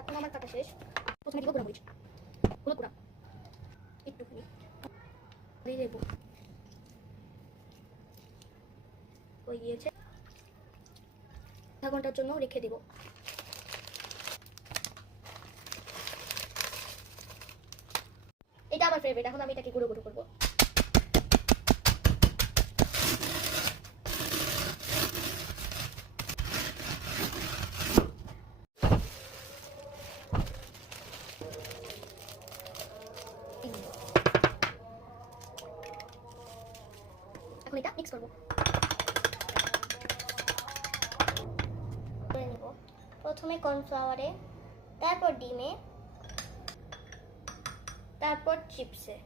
এখন আমার কাটা শেষ। প্রথমে দিব গুঁড়া মরিচ, হলুদ গুঁড়া একটুখানি দিয়ে দেবো, হয়ে গিয়েছে। আধা ঘন্টার জন্য রেখে দেব। এটা আমার ফেভারিট। এখন আমি এটাকে গুঁড়ো গুঁড়ো করবো। এখন এটা মিক্স করবো। করে নিব প্রথমে কর্নফ্লাওয়ারে, তারপর ডিমে, তারপর চিপসে।